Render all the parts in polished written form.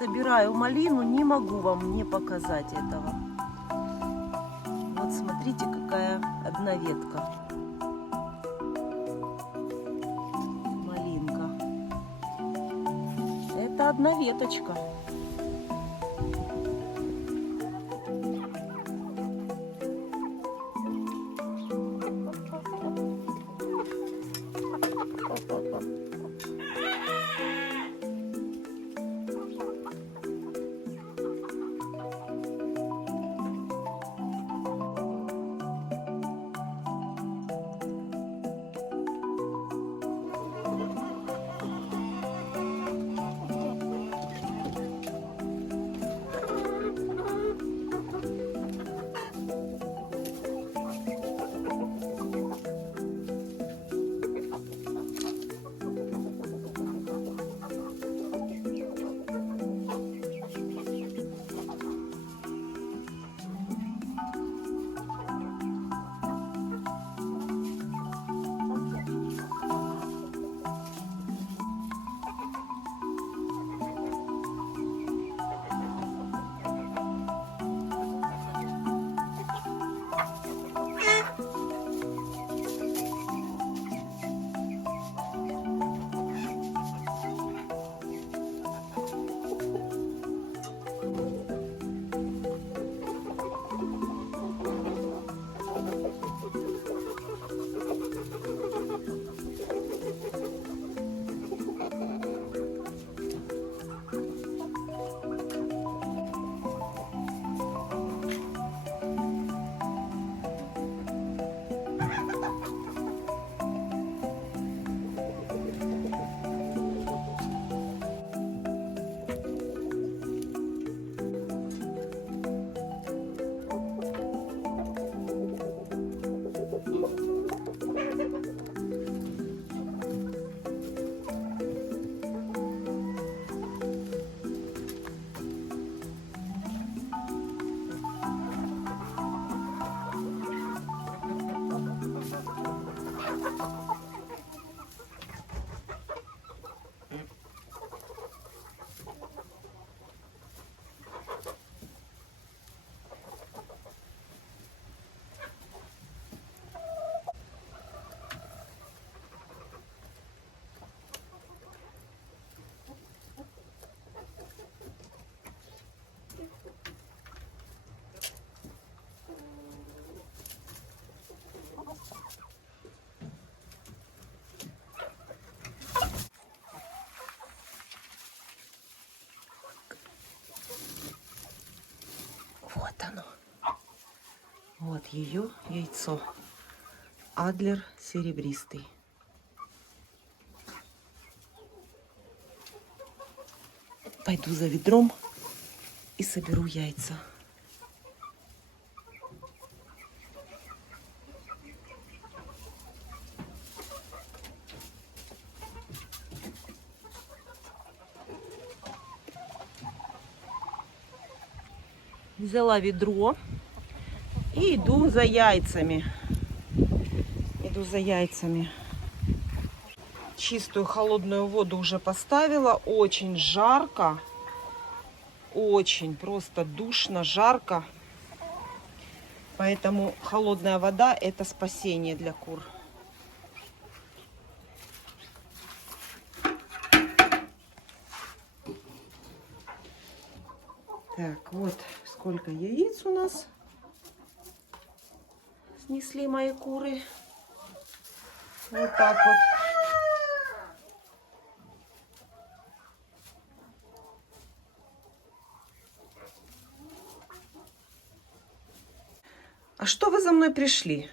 собираю малину, не могу вам не показать этого. Вот смотрите, какая одна ветка. Малинка. Это одна веточка. Вот оно. Вот ее яйцо. Адлер серебристый. Пойду за ведром и соберу яйца. Взяла ведро и иду за яйцами. Иду за яйцами. Чистую холодную воду уже поставила. Очень жарко. Очень просто душно, жарко. Поэтому холодная вода – это спасение для кур. Так, вот сколько яиц у нас снесли мои куры. Вот так вот. А что вы за мной пришли?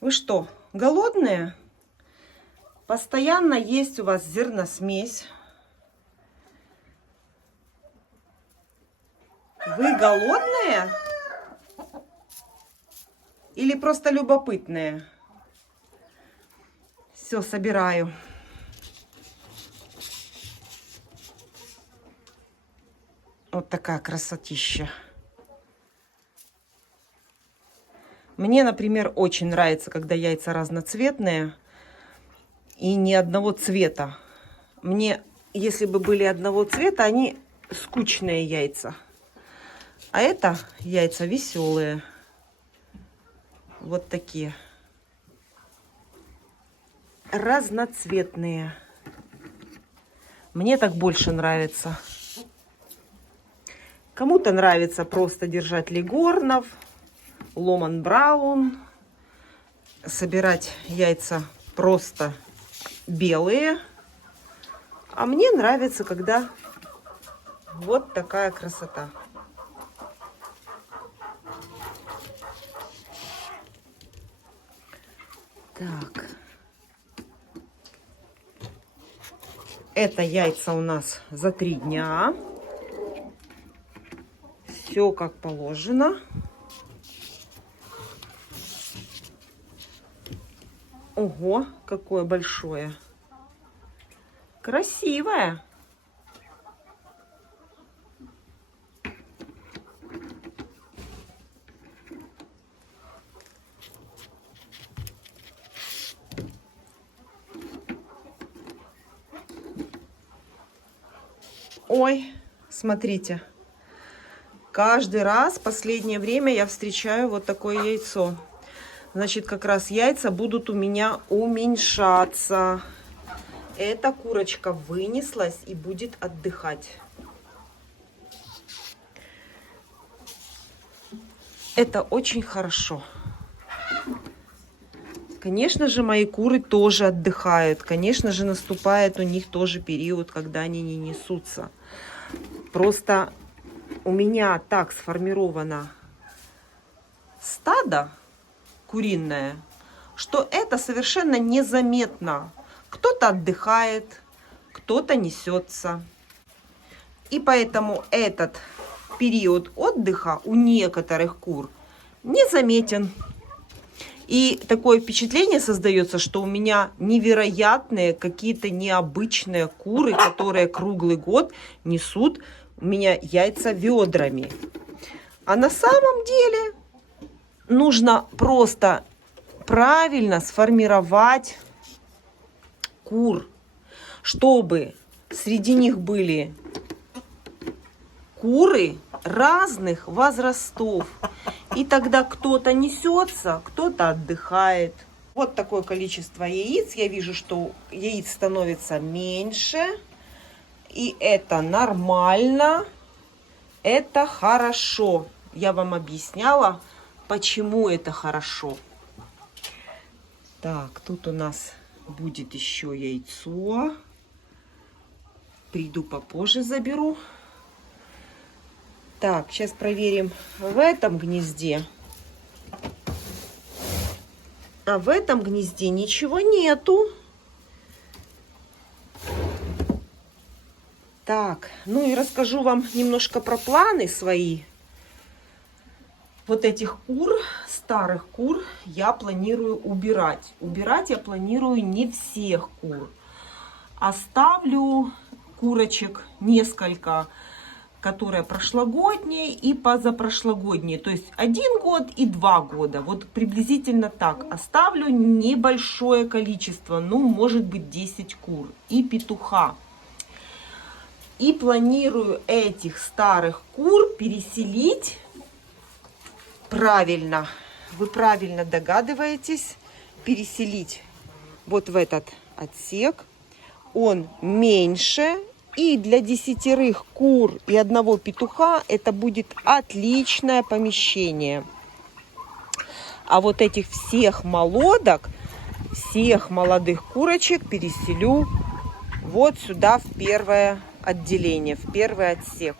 Вы что, голодные? Постоянно есть у вас зерносмесь. Вы голодные? Или просто любопытные? Все, собираю. Вот такая красотища. Мне, например, очень нравится, когда яйца разноцветные и ни одного цвета. Мне если бы были одного цвета, они скучные яйца. А это яйца веселые. Вот такие. Разноцветные. Мне так больше нравится. Кому-то нравится просто держать легорнов, ломан браун, собирать яйца просто белые. А мне нравится, когда вот такая красота. Так. Это яйца у нас за 3 дня. Все как положено. Ого, какое большое. Красивое. Ой, смотрите. Каждый раз в последнее время я встречаю вот такое яйцо. Значит, как раз яйца будут у меня уменьшаться. Эта курочка вынеслась и будет отдыхать. Это очень хорошо. Конечно же, мои куры тоже отдыхают. Конечно же, наступает у них тоже период, когда они не несутся. Просто у меня так сформировано стадо куриное, что это совершенно незаметно. Кто-то отдыхает, кто-то несется. И поэтому этот период отдыха у некоторых кур незаметен. И такое впечатление создается, что у меня невероятные, какие-то необычные куры, которые круглый год несут у меня яйца ведрами. А на самом деле нужно просто правильно сформировать кур, чтобы среди них были куры разных возрастов. И тогда кто-то несется, кто-то отдыхает. Вот такое количество яиц. Я вижу, что яиц становится меньше. И это нормально. Это хорошо. Я вам объясняла, почему это хорошо. Так, тут у нас будет еще яйцо. Приду попозже, заберу. Так, сейчас проверим в этом гнезде. А в этом гнезде ничего нету. Так, ну и расскажу вам немножко про планы свои. Вот этих кур, старых кур, я планирую убирать. Убирать я планирую не всех кур. Оставлю курочек несколько, которые прошлогодние и позапрошлогодние. То есть 1 год и 2 года. Вот приблизительно так. Оставлю небольшое количество. Ну, может быть, 10 кур и петуха. И планирую этих старых кур переселить правильно. Вы правильно догадываетесь. Переселить вот в этот отсек. Он меньше. И для 10 кур и 1 петуха это будет отличное помещение. А вот этих всех молодок, всех молодых курочек переселю вот сюда в первое отделение, в первый отсек.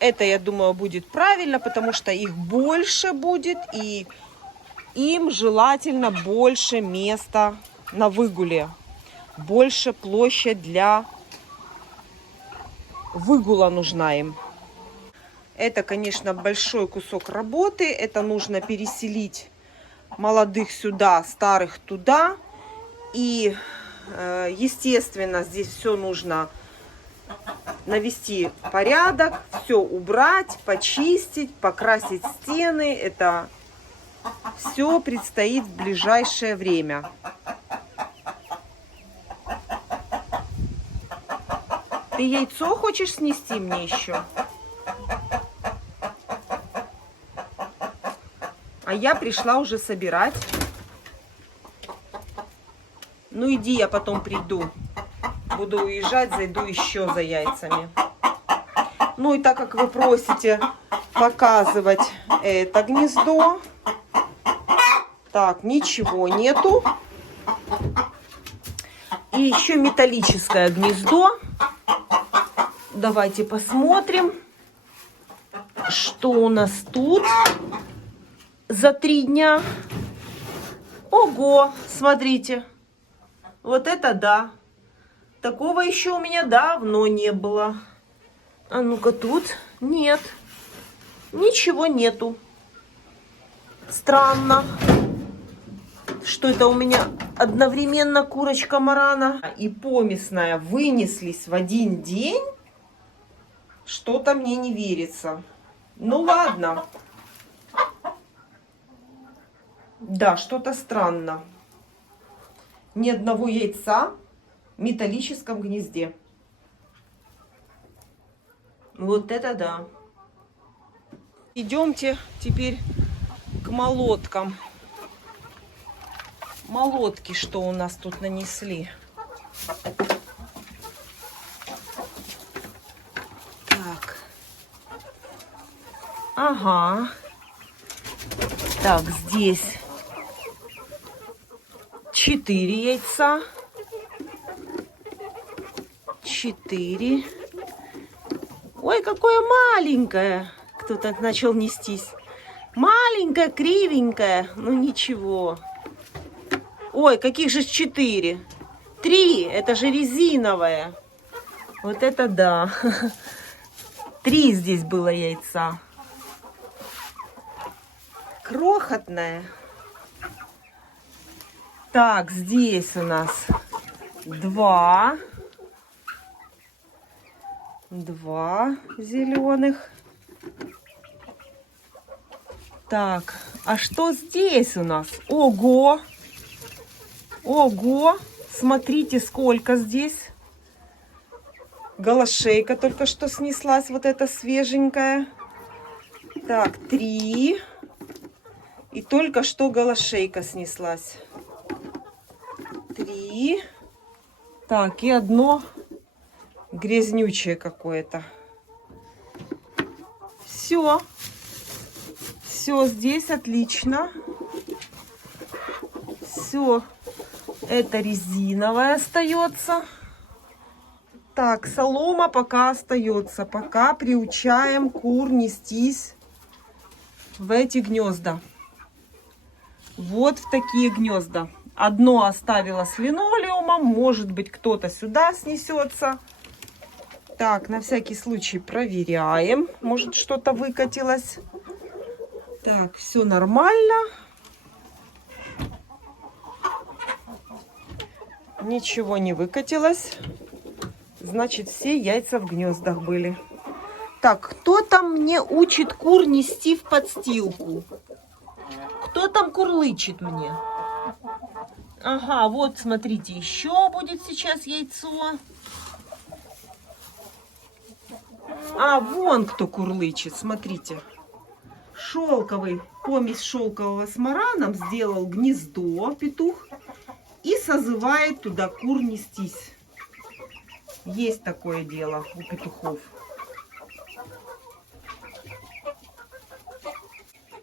Это, я думаю, будет правильно, потому что их больше будет, и им желательно больше места на выгуле, больше площадь для выгула нужна им. Это, конечно, большой кусок работы. Это нужно переселить молодых сюда, старых туда. И, естественно, здесь все нужно навести порядок, все убрать, почистить, покрасить стены. Это все предстоит в ближайшее время. Ты яйцо хочешь снести мне еще? А я пришла уже собирать. Ну иди, я потом приду. Буду уезжать, зайду еще за яйцами. Ну и так как вы просите показывать это гнездо. Так, ничего нету. И еще металлическое гнездо. Давайте посмотрим, что у нас тут за 3 дня. Ого, смотрите. Вот это да. Такого еще у меня давно не было. А ну-ка тут. Нет. Ничего нету. Странно. Что это у меня одновременно курочка Марана и помесная вынеслись в один день? Что-то мне не верится. Ну ладно. Да, что-то странно. Ни одного яйца в металлическом гнезде. Вот это да. Идемте теперь к молоткам. Молотки, что у нас тут нанесли. Так. Ага. Так, здесь 4 яйца. 4. Ой, какое маленькое. Кто-то начал нестись. Маленькое, кривенькое. Ну ничего. Ой, каких же 4? 3. Это же резиновое. Вот это да. 3 здесь было яйца. Крохотное. Так, здесь у нас 2 зеленых. Так, а что здесь у нас? Ого! Ого! Смотрите, сколько здесь. Голошейка только что снеслась, вот эта свеженькая. Так, 3. И только что голошейка снеслась. 3. Так, и одно грязнючее какое-то. Все. Все здесь отлично. Все. Это резиновое остается. Так, солома пока остается. Пока приучаем кур нестись в эти гнезда. Вот в такие гнезда. Одно оставила с линолеумом. Может быть, кто-то сюда снесется. Так, на всякий случай проверяем. Может, что-то выкатилось. Так, все нормально. Ничего не выкатилось. Значит, все яйца в гнездах были. Так, кто там мне учит кур нести в подстилку? Кто там курлычет мне? Ага, вот, смотрите, еще будет сейчас яйцо. А, вон кто курлычет, смотрите. Шелковый, помесь шелкового с мараном сделал гнездо, петух, и созывает туда кур нестись. Есть такое дело у петухов.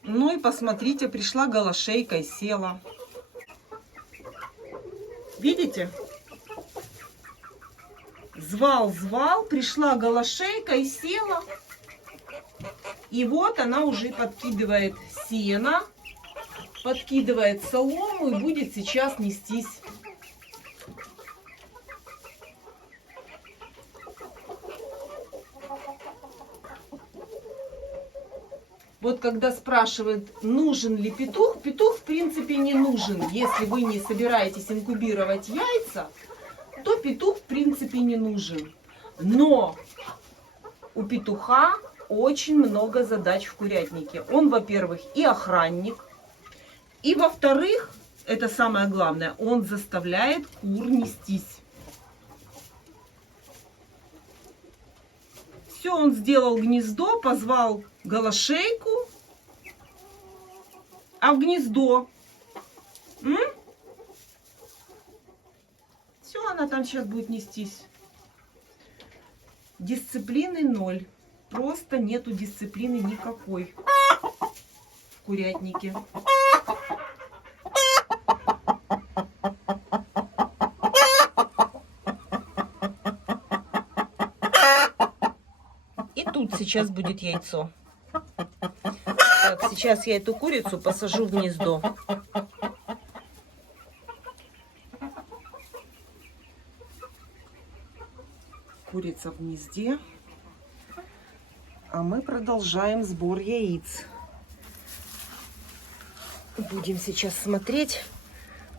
Ну и посмотрите, пришла голошейка и села. Видите? Звал, пришла голошейка и села. И вот она уже подкидывает сено, подкидывает солому и будет сейчас нестись. Вот когда спрашивают, нужен ли петух, петух в принципе не нужен. Если вы не собираетесь инкубировать яйца, то петух в принципе не нужен. Но у петуха очень много задач в курятнике. Он, во-первых, и охранник, и, во-вторых, это самое главное, он заставляет кур нестись. Все, он сделал гнездо, позвал голошейку. А в гнездо? Все, она там сейчас будет нестись. Дисциплины ноль. Просто нету дисциплины никакой в курятнике. И тут сейчас будет яйцо. Так, сейчас я эту курицу посажу в гнездо. Курица в гнезде. А мы продолжаем сбор яиц. Будем сейчас смотреть,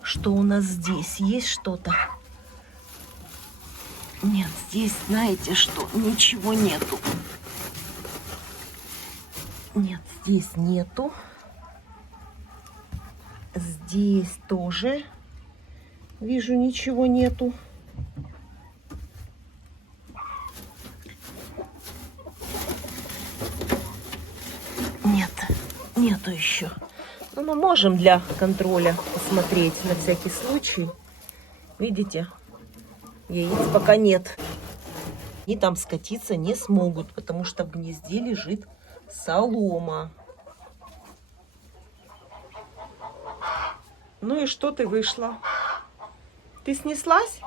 что у нас здесь. Есть что-то? Нет, здесь, знаете что, ничего нету. Нет, здесь нету. Здесь тоже вижу, ничего нету. Нет, нету еще. Но мы можем для контроля посмотреть на всякий случай. Видите, яиц пока нет. И там скатиться не смогут, потому что в гнезде лежит солома. Ну и что ты вышла? Ты снеслась?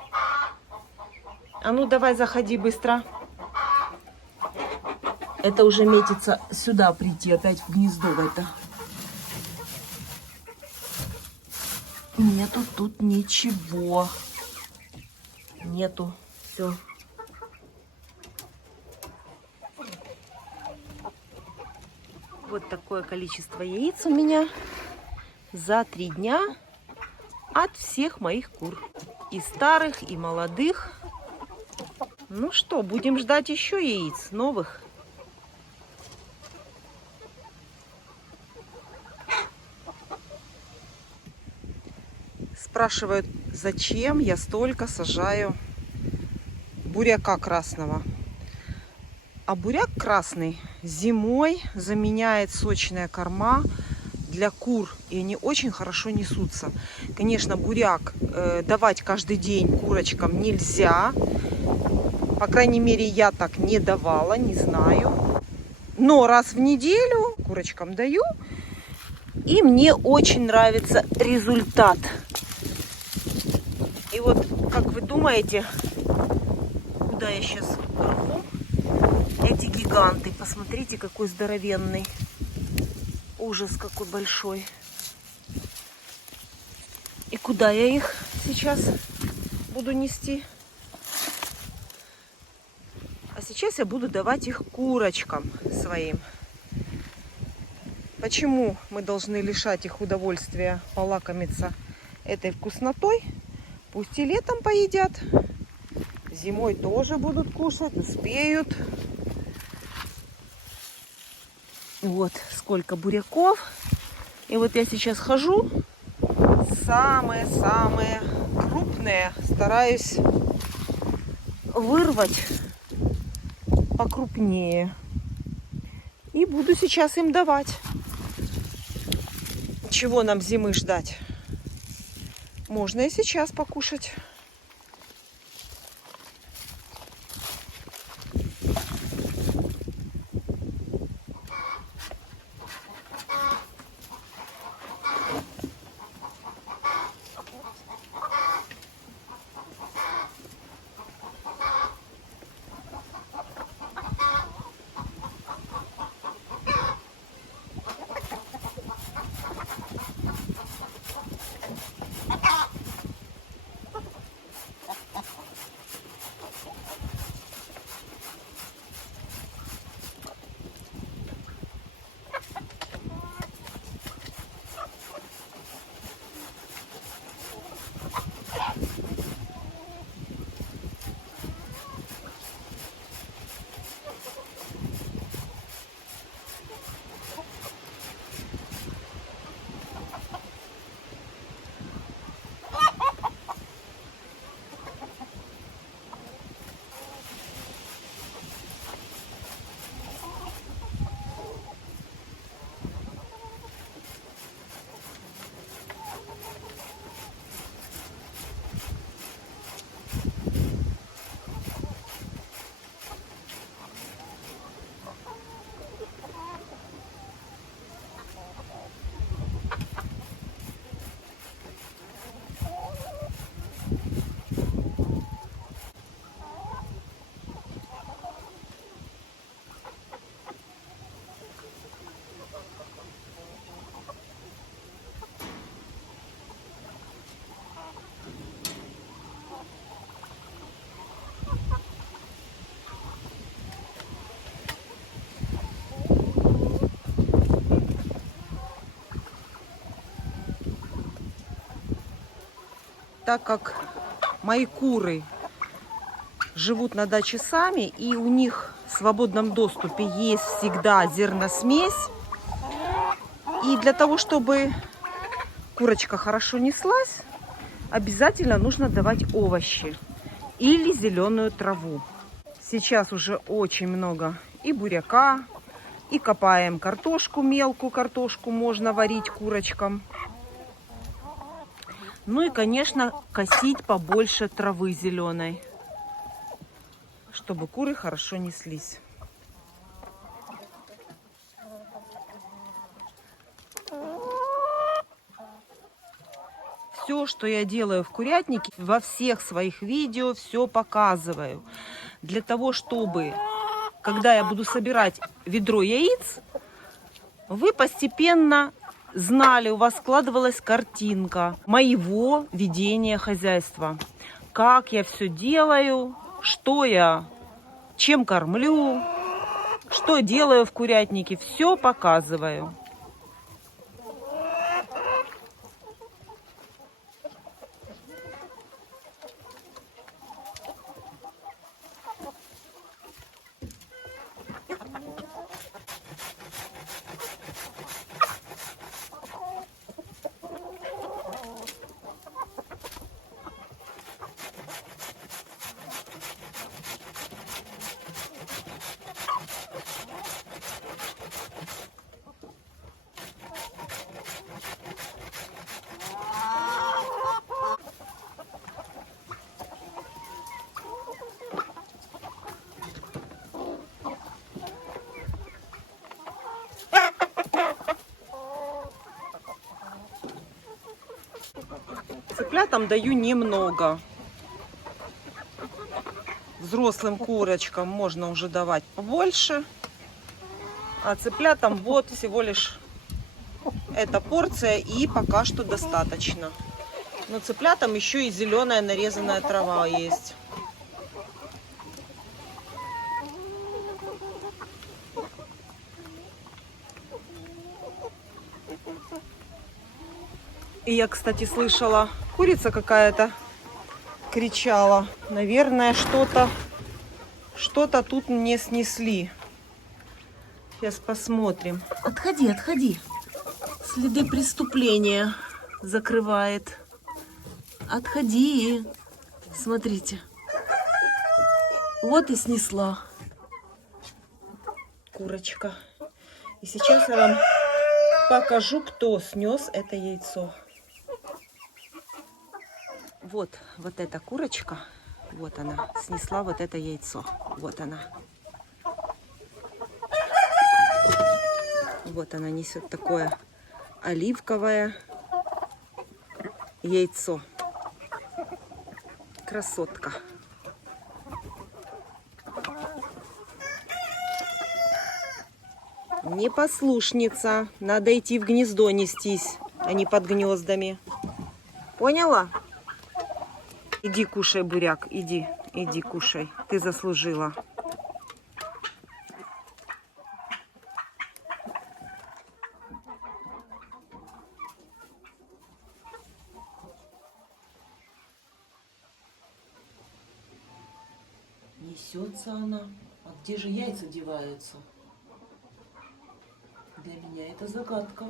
А ну давай заходи быстро. Это уже метится сюда прийти, опять в гнездо в это. Нету тут ничего. Нету. Все. Вот такое количество яиц у меня за 3 дня от всех моих кур. И старых, и молодых. Ну что, будем ждать еще яиц новых. Спрашивают, зачем я столько сажаю буряка красного. А буряк красный зимой заменяет сочная корма для кур. И они очень хорошо несутся. Конечно, буряк давать каждый день курочкам нельзя. По крайней мере, я так не давала, не знаю. Но раз в неделю курочкам даю. И мне очень нравится результат. И вот, как вы думаете, куда я сейчас рву эти гиганты? Посмотрите, какой здоровенный. Ужас, какой большой. И куда я их сейчас буду нести? А сейчас я буду давать их курочкам своим. Почему мы должны лишать их удовольствия полакомиться этой вкуснотой? Пусть и летом поедят. Зимой тоже будут кушать, успеют. Вот сколько буряков. И вот я сейчас хожу. Самые-самые крупные. Стараюсь вырвать покрупнее. И буду сейчас им давать. Чего нам зимы ждать? Можно и сейчас покушать. так как мои куры живут на даче сами, и у них в свободном доступе есть всегда зерносмесь. И для того, чтобы курочка хорошо неслась, обязательно нужно давать овощи или зеленую траву. Сейчас уже очень много и буряка, и копаем картошку, мелкую картошку можно варить курочкам. Ну и, конечно, косить побольше травы зеленой, чтобы куры хорошо неслись. Все, что я делаю в курятнике, во всех своих видео все показываю. Для того, чтобы, когда я буду собирать ведро яиц, вы постепенно знали, у вас складывалась картинка моего ведения хозяйства. Как я все делаю, что я, чем кормлю, что делаю в курятнике, все показываю. Цыплятам даю немного. Взрослым курочкам можно уже давать побольше. А цыплятам вот всего лишь эта порция, и пока что достаточно. Но цыплятам еще и зеленая нарезанная трава есть. И я, кстати, слышала, курица какая-то кричала. Наверное, что-то тут мне снесли. Сейчас посмотрим. Отходи, отходи. Следы преступления закрывает. Отходи. Смотрите. Вот и снесла курочка. И сейчас я вам покажу, кто снес это яйцо. Вот эта курочка, вот она, снесла вот это яйцо. Вот она. Вот она несет такое оливковое яйцо. Красотка. Непослушница. Надо идти в гнездо нестись, а не под гнездами. Поняла? Иди кушай, буряк, иди кушай. Ты заслужила. Несется она. А где же яйца деваются? Для меня это загадка.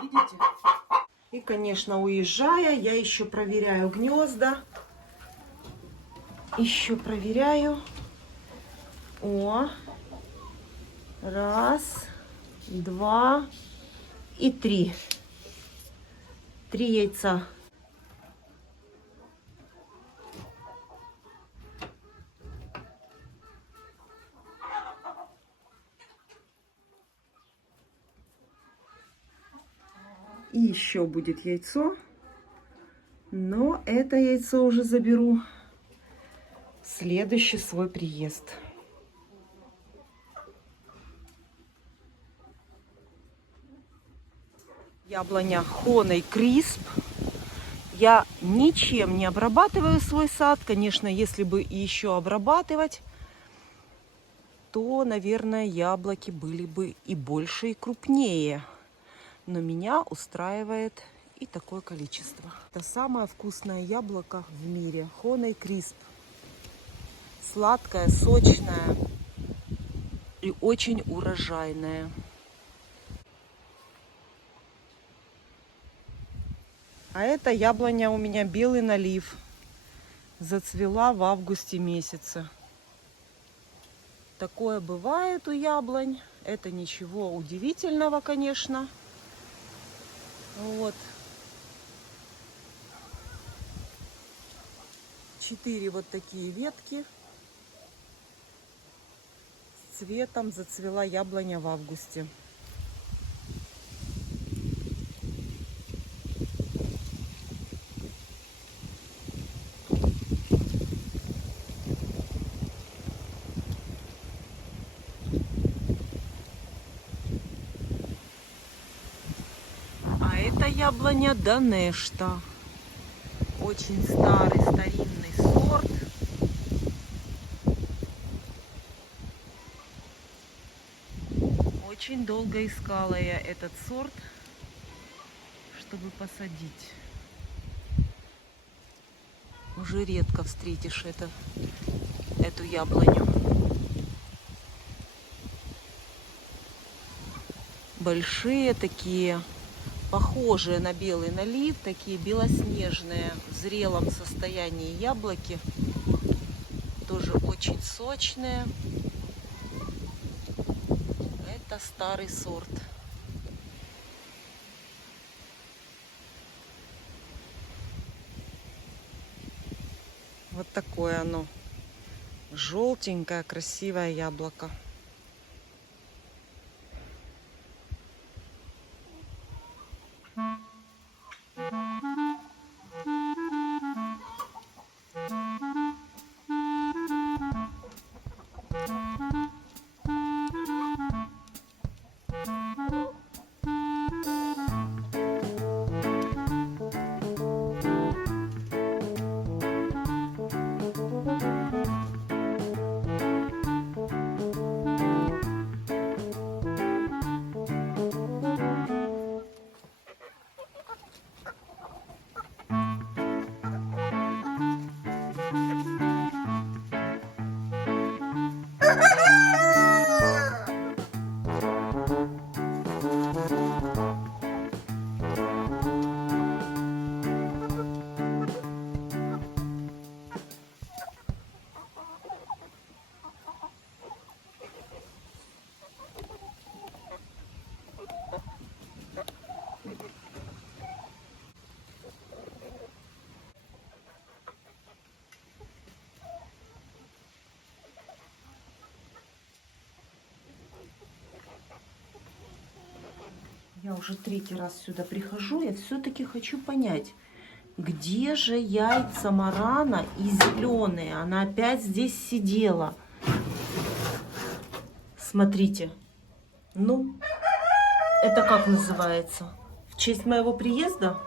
Видите? И, конечно, уезжая, я еще проверяю гнезда. Еще проверяю. О, раз, два и три. 3 яйца. И еще будет яйцо. Но это яйцо уже заберу в следующий свой приезд. Яблоня Honey Crisp. Я ничем не обрабатываю свой сад. Конечно, если бы еще обрабатывать, то, наверное, яблоки были бы и больше, и крупнее. Но меня устраивает и такое количество. Это самое вкусное яблоко в мире. Honey Crisp. Сладкое, сочное и очень урожайное. А это яблоня у меня белый налив. Зацвела в августе месяце. Такое бывает у яблонь. Это ничего удивительного, конечно. Вот. 4 вот такие ветки. С цветом зацвела яблоня в августе. А это яблоня Данешта. Очень старый, старинный сорт. Очень долго искала я этот сорт, чтобы посадить. Уже редко встретишь эту яблоню. Большие такие, похожие на белый налив, такие белоснежные, в зрелом состоянии яблоки. Тоже очень сочные. Это старый сорт. Вот такое оно. Желтенькое, красивое яблоко. Я уже 3-й раз сюда прихожу, я все-таки хочу понять, где же яйца марана и зеленые? Она опять здесь сидела. Смотрите. Ну, это как называется? В честь моего приезда?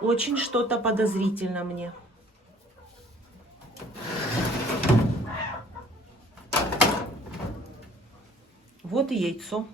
Очень что-то подозрительно мне. Вот и яйцо.